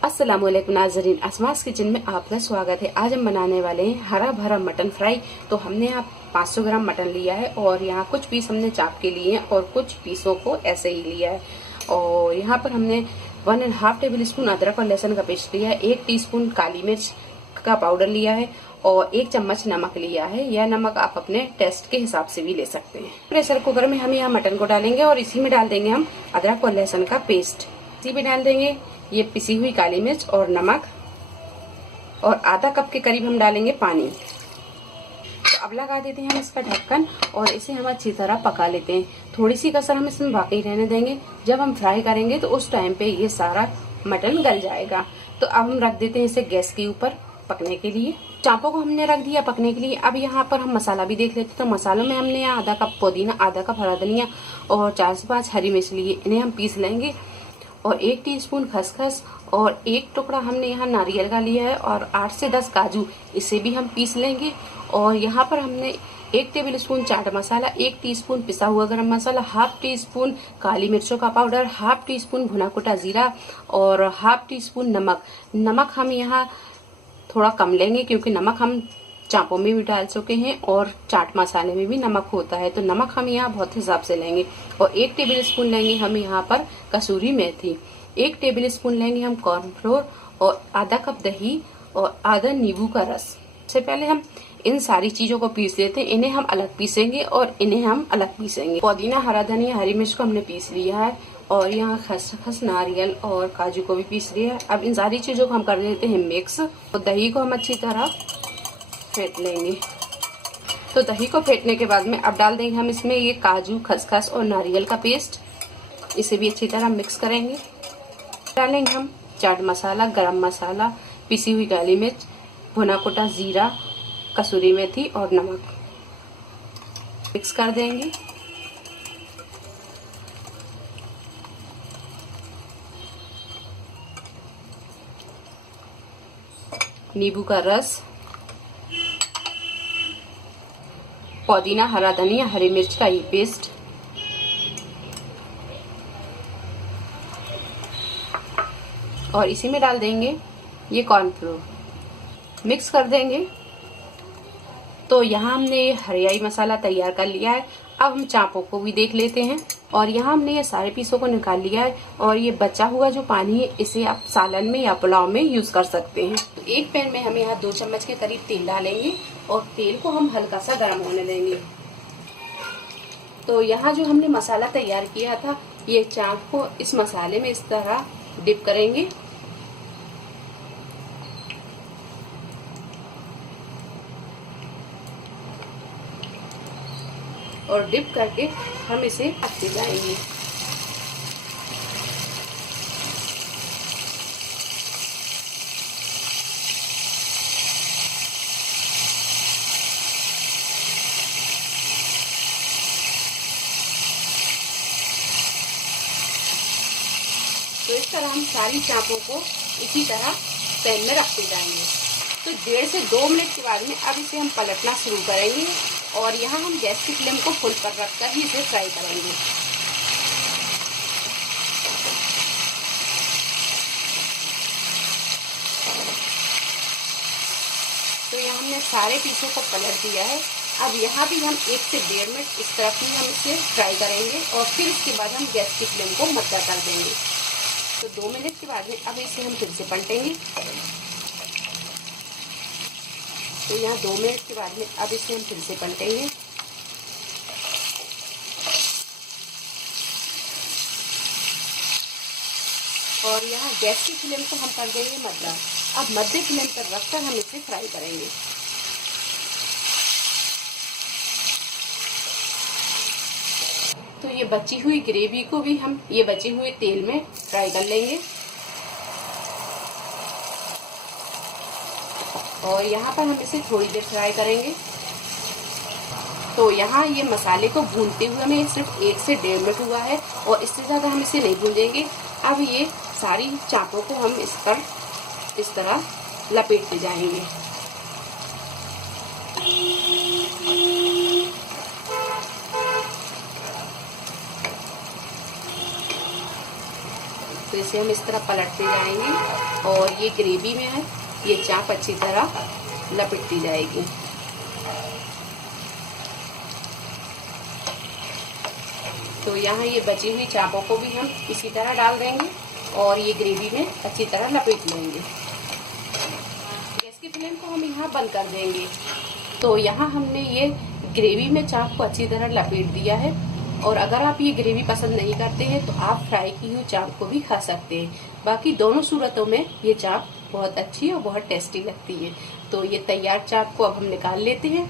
अस्सलाम वालेकुम नाज़रीन, असमास किचन में आपका स्वागत है। आज हम बनाने वाले हैं हरा भरा मटन फ्राई। तो हमने यहाँ 500 ग्राम मटन लिया है और यहाँ कुछ पीस हमने चाप के लिए हैं और कुछ पीसों को ऐसे ही लिया है। और यहाँ पर हमने 1.5 टेबल स्पून अदरक और लहसुन का पेस्ट लिया है, 1 टीस्पून काली मिर्च का पाउडर लिया है और 1 चम्मच नमक लिया है। यह नमक आप अपने टेस्ट के हिसाब से भी ले सकते हैं। प्रेशर कुकर में हम यहाँ मटन को डालेंगे और इसी में डाल देंगे हम अदरक और लहसुन का पेस्ट। इसी में डाल देंगे ये पिसी हुई काली मिर्च और नमक और आधा कप के करीब हम डालेंगे पानी। तो अब लगा देते हैं हम इसका ढक्कन और इसे हम अच्छी तरह पका लेते हैं। थोड़ी सी कसर हम इसमें बाकी रहने देंगे, जब हम फ्राई करेंगे तो उस टाइम पे ये सारा मटन गल जाएगा। तो अब हम रख देते हैं इसे गैस के ऊपर पकने के लिए। चापों को हमने रख दिया पकने के लिए। अब यहाँ पर हम मसाला भी देख लेते हैं। तो मसालों में हमने यहाँ आधा कप पुदीना, आधा कप हरा धनिया और 4 से 5 हरी मिर्च लिए, इन्हें हम पीस लेंगे। और 1 टीस्पून खसखस और 1 टुकड़ा हमने यहाँ नारियल का लिया है और 8 से 10 काजू, इसे भी हम पीस लेंगे। और यहाँ पर हमने 1 table spoon chaat masala, 1 teaspoon पिसा हुआ गरम मसाला, हाफ टी स्पून काली मिर्चों का पाउडर, हाफ टी स्पून भुना कुटा जीरा और हाफ टी स्पून नमक। नमक हम यहाँ थोड़ा कम लेंगे क्योंकि नमक हम चापों में भी डाल चुके हैं और चाट मसाले में भी नमक होता है, तो नमक हम यहाँ बहुत हिसाब से लेंगे। और 1 टेबल स्पून लेंगे हम यहाँ पर कसूरी मेथी, 1 टेबल स्पून लेंगे हम कॉर्नफ्लोर और आधा कप दही और आधा नींबू का रस। सबसे पहले हम इन सारी चीजों को पीस लेते हैं। इन्हें हम अलग पीसेंगे और इन्हें हम अलग पीसेंगे। पुदीना, हरा धनिया, हरी मिर्च को हमने पीस लिया है और यहाँ खसखस, नारियल और काजू को भी पीस लिया है। अब इन सारी चीजों को हम कर देते हैं मिक्स। तो दही को हम अच्छी तरह फेंट लेंगे। तो दही को फेंटने के बाद में अब डाल देंगे हम इसमें ये काजू, खसखस और नारियल का पेस्ट। इसे भी अच्छी तरह मिक्स करेंगे। डालेंगे हम चाट मसाला, गरम मसाला, पिसी हुई काली मिर्च, भुना कुटा जीरा, कसूरी मेथी और नमक। मिक्स कर देंगे। नींबू का रस, पुदीना, हरा धनिया, हरी मिर्च का ये पेस्ट, और इसी में डाल देंगे ये कॉर्नफ्लोर। मिक्स कर देंगे। तो यहाँ हमने ये हरियाई मसाला तैयार कर लिया है। अब हम चापों को भी देख लेते हैं। और यहाँ हमने ये सारे पीसों को निकाल लिया है और ये बचा हुआ जो पानी है इसे आप सालन में या पुलाव में यूज कर सकते हैं। तो एक पैन में हम यहाँ 2 चम्मच के करीब तेल डालेंगे और तेल को हम हल्का सा गर्म होने देंगे। तो यहाँ जो हमने मसाला तैयार किया था, ये चाप को इस मसाले में इस तरह डिप करेंगे। और डिप करके हम इसे पकते जाएंगे। तो इस तरह हम सारी चापों को इसी तरह पैन में रखते जाएंगे। तो 1.5 से 2 मिनट के बाद में अब इसे हम पलटना शुरू करेंगे और यहाँ हम गैस की फ्लेम को फुल पर रखकर ही इसे फ्राई करेंगे। तो यहाँ हमने सारे पीसों को पलट दिया है। अब यहाँ भी हम 1 से 1.5 मिनट इस तरफ ही हम इसे फ्राई करेंगे और फिर इसके बाद हम गैस की फ्लेम को मद्दा कर देंगे। तो 2 मिनट के बाद में अब इसे हम फिर से पलटेंगे। तो यहाँ 2 मिनट के बाद में अब इसे हम फिर से पलटेंगे। और यहाँ गैस की फ्लेम को हम कर देंगे मद्दा। अब मध्य फ्लेम पर रखकर हम इसे फ्राई करेंगे। तो ये बची हुई ग्रेवी को भी हम ये बचे हुए तेल में फ्राई कर लेंगे। और यहाँ पर हम इसे थोड़ी देर फ्राई करेंगे। तो यहाँ ये मसाले को भूनते हुए हमें सिर्फ 1 से 1.5 मिनट हुआ है और इससे ज़्यादा हम इसे नहीं भूनेंगे। अब ये सारी चापों को हम इस पर इस तरह लपेटते जाएंगे। तो इसे हम इस तरह पलटते जाएंगे और ये ग्रेवी में है ये चाप अच्छी तरह लपेटती जाएगी। तो यहाँ ये बची हुई चापों को भी हम इसी तरह डाल देंगे और ये ग्रेवी में अच्छी तरह लपेट लेंगे। गैस की फ्लेम को हम यहाँ बंद कर देंगे। तो यहाँ हमने ये ग्रेवी में चाप को अच्छी तरह लपेट दिया है और अगर आप ये ग्रेवी पसंद नहीं करते हैं तो आप फ्राई की हुई चाप को भी खा सकते हैं। बाकी दोनों सूरतों में ये चाप बहुत अच्छी और बहुत टेस्टी लगती है। तो ये तैयार चाप को अब हम निकाल लेते हैं।